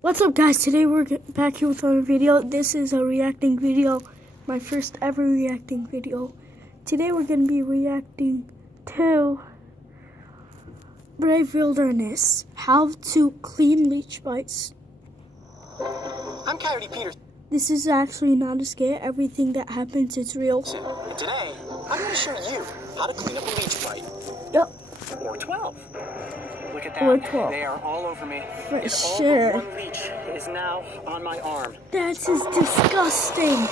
What's up, guys? Today we're back here with another video. This is a reacting video, my first ever reacting video. Today we're going to be reacting to Brave Wilderness, how to clean leech bites. I'm Coyote Peter. This is actually not a scare. Everything that happens is real. And today, I'm going to show you how to clean up a leech bite. Yep. Or 12. Look at that. Or 12. They are all over me. For and sure. all but one leech is now on my arm. That is disgusting.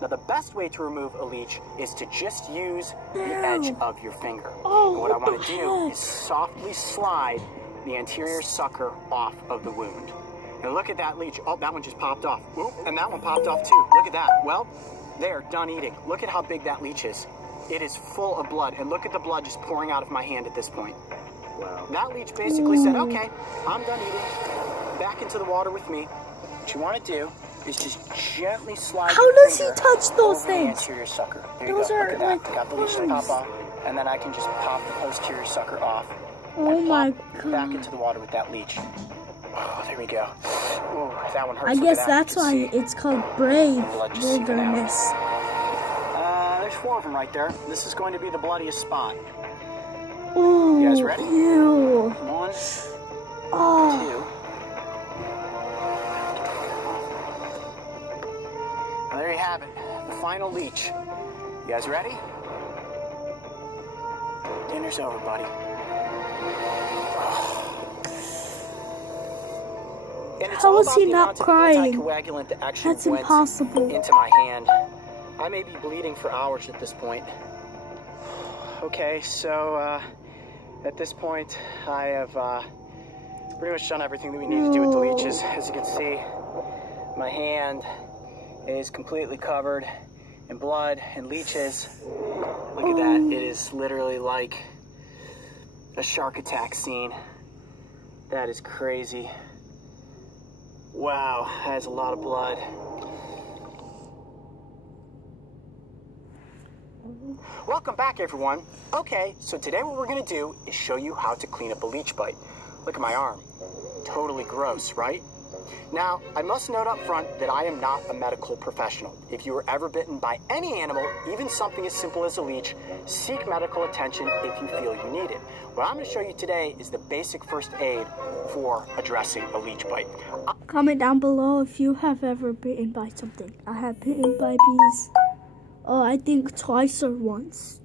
Now, the best way to remove a leech is to just use the edge of your finger. Oh, and what I want the to do heck? is softly slide the anterior sucker off of the wound. And look at that leech. Oh, that one just popped off. Oop, and that one popped off too. Look at that. Well, they're done eating. Look at how big that leech is. It is full of blood. And look at the blood just pouring out of my hand at this point. Wow. That leech basically said, okay, I'm done eating. Back into the water with me. What you want to do is just gently slide How your does he finger touch those over things? the anterior sucker. There Those you go. are Look at that. like Got the leech to pop worms. off. And then I can just pop the posterior sucker off. Oh and my plop back god. into the water with that leech. Oh, there we go. Ooh, that one hurts. I Look guess at that. that's You why can see. it's called Brave Blood just seeping out. Wilderness. There's 4 of them right there. This is going to be the bloodiest spot. Oh, You guys ready? Ew. 1, Oh. 2. Well, there you have it. The final leech. You guys ready? Dinner's over, buddy. And it's How all is about he the not amount of crying? anticoagulant that actually That's went impossible. into my hand. I may be bleeding for hours at this point. Okay, so at this point, I have pretty much done everything that we need to do with the leeches. As you can see, my hand is completely covered in blood and leeches. Look at that. It is literally like a shark attack scene. That is crazy. Wow, that is a lot of blood. Welcome back, everyone. Okay, so today what we're going to do is show you how to clean up a leech bite. Look at my arm. Totally gross, right? Now, I must note up front that I am not a medical professional. If you were ever bitten by any animal, even something as simple as a leech, seek medical attention if you feel you need it. What I'm going to show you today is the basic first aid for addressing a leech bite. Comment down below if you have ever bitten by something. I have bitten by bees. I think twice or once.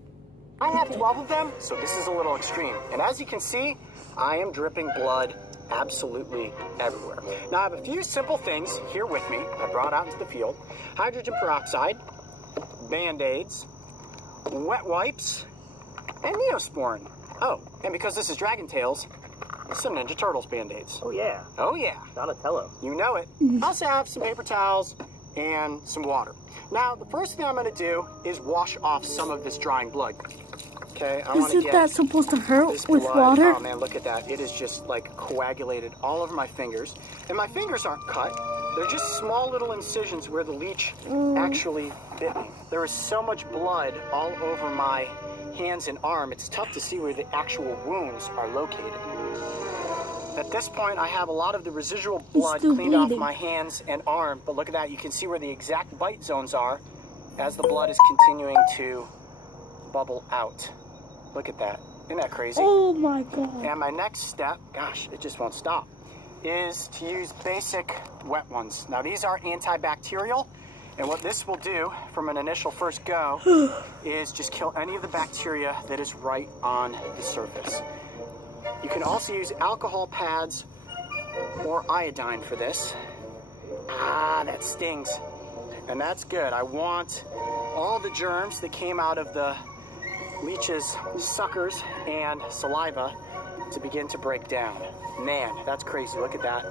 I have 12 of them, so this is a little extreme. And as you can see, I am dripping blood absolutely everywhere. Now I have a few simple things here with me I brought out into the field. Hydrogen peroxide, Band-Aids, wet wipes, and Neosporin. Oh, and because this is Dragon Tales, some Ninja Turtles Band-Aids. Oh yeah, Oh yeah, Donatello. you know it. I also have some paper towels and some water. Now, the first thing I'm going to do is wash off some of this drying blood. Okay, I want to Isn't get that supposed to this hurt with blood. water? Oh man, look at that. It is just like coagulated all over my fingers. And my fingers aren't cut. They're just small little incisions where the leech actually bit me. There is so much blood all over my hands and arm, it's tough to see where the actual wounds are located. At this point, I have a lot of the residual blood still cleaned off bleeding. my hands and arm, but look at that. You can see where the exact bite zones are as the blood is continuing to bubble out. Look at that. Isn't that crazy? Oh my god. And my next step, gosh, it just won't stop, is to use basic wet ones. Now, these are antibacterial, and what this will do from an initial first go is just kill any of the bacteria that is right on the surface. You can also use alcohol pads or iodine for this. Ah, that stings. And that's good. I want all the germs that came out of the leech's suckers and saliva to begin to break down. Man, that's crazy. Look at that.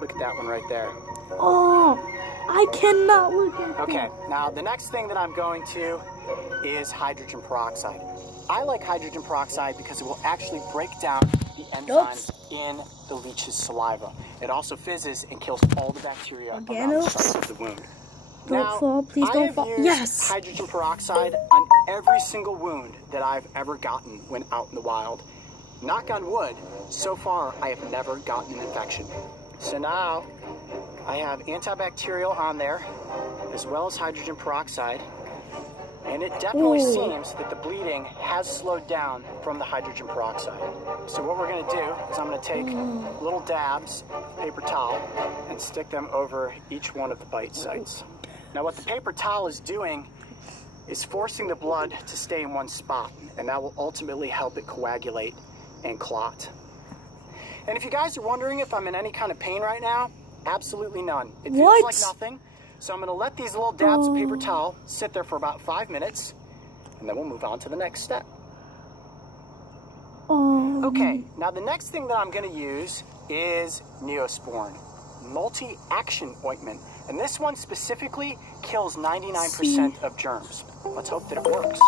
Look at that one right there. Oh, I cannot look at that. Okay, now the next thing that I'm going to is hydrogen peroxide. I like hydrogen peroxide because it will actually break down the enzymes in the leech's saliva. It also fizzes and kills all the bacteria around the Organos? site of the wound. Don't fall, please don't fall. I have used Yes! hydrogen peroxide on every single wound that I've ever gotten when out in the wild. Knock on wood, so far I have never gotten an infection. So now I have antibacterial on there, as well as hydrogen peroxide. And it definitely seems that the bleeding has slowed down from the hydrogen peroxide. So what we're going to do is I'm going to take little dabs of paper towel and stick them over each one of the bite sites. Now what the paper towel is doing is forcing the blood to stay in one spot, and that will ultimately help it coagulate and clot. And if you guys are wondering if I'm in any kind of pain right now, absolutely none. It feels like nothing. So I'm going to let these little dabs of paper towel sit there for about 5 minutes, and then we'll move on to the next step. Okay, now the next thing that I'm going to use is Neosporin multi-action ointment, and this one specifically kills 99% of germs. Let's hope that it works.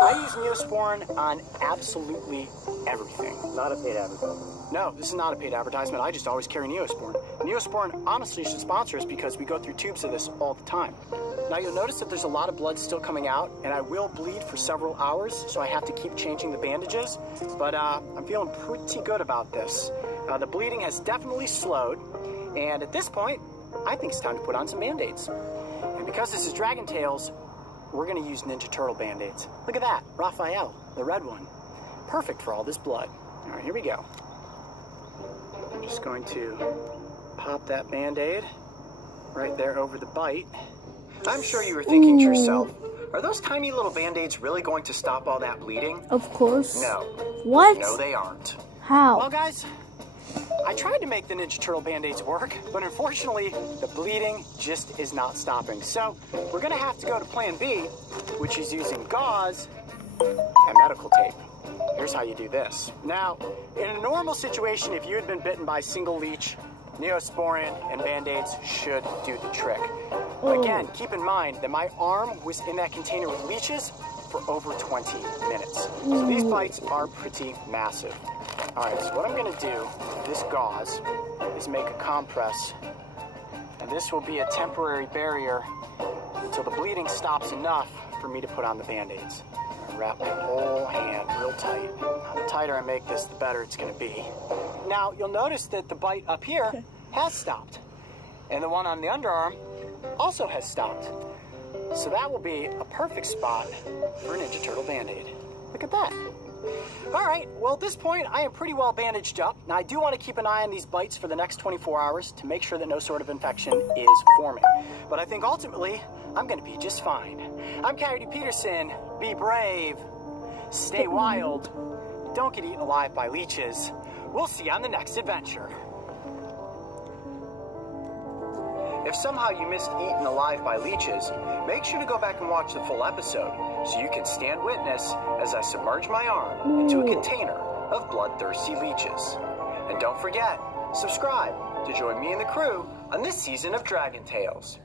I use Neosporin on absolutely everything. Not a paid advertisement. No, this is not a paid advertisement. I just always carry Neosporin. Neosporin honestly should sponsor us because we go through tubes of this all the time. Now you'll notice that there's a lot of blood still coming out, and I will bleed for several hours, so I have to keep changing the bandages, but I'm feeling pretty good about this. The bleeding has definitely slowed, and at this point, I think it's time to put on some Band-Aids. And because this is Dragon Tales, we're gonna use Ninja Turtle Band-Aids. Look at that, Raphael, the red one. Perfect for all this blood. All right, here we go. I'm just going to pop that Band-Aid right there over the bite. I'm sure you were thinking to yourself, are those tiny little Band-Aids really going to stop all that bleeding? Of course. No. What? No, they aren't. How? Well, guys, I tried to make the Ninja Turtle Band-Aids work, but unfortunately, the bleeding just is not stopping. So we're gonna have to go to plan B, which is using gauze and medical tape. Here's how you do this. Now, in a normal situation, if you had been bitten by a single leech, Neosporin and Band-Aids should do the trick. But again, keep in mind that my arm was in that container with leeches for over 20 minutes. So these bites are pretty massive. All right, so what I'm gonna do with this gauze is make a compress, and this will be a temporary barrier until the bleeding stops enough for me to put on the Band-Aids. I wrap my whole hand real tight. Now, the tighter I make this, the better it's gonna be. Now, you'll notice that the bite up here has stopped, and the one on the underarm also has stopped. So that will be a perfect spot for a Ninja Turtle Band-Aid. Look at that. All right, well, at this point, I am pretty well bandaged up. Now, I do want to keep an eye on these bites for the next 24 hours to make sure that no sort of infection is forming. But I think ultimately, I'm going to be just fine. I'm Coyote Peterson. Be brave. Stay wild. Don't get eaten alive by leeches. We'll see you on the next adventure. If somehow you missed Eaten Alive by Leeches, make sure to go back and watch the full episode so you can stand witness as I submerge my arm into a container of bloodthirsty leeches. And don't forget, subscribe to join me and the crew on this season of Dragon Tales.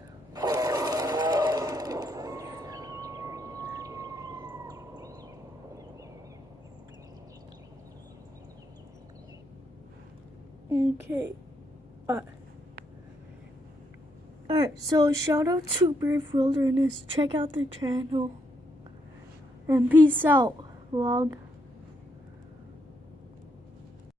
Okay. Alright, so shout out to Brave Wilderness. Check out the channel. And peace out, vlog.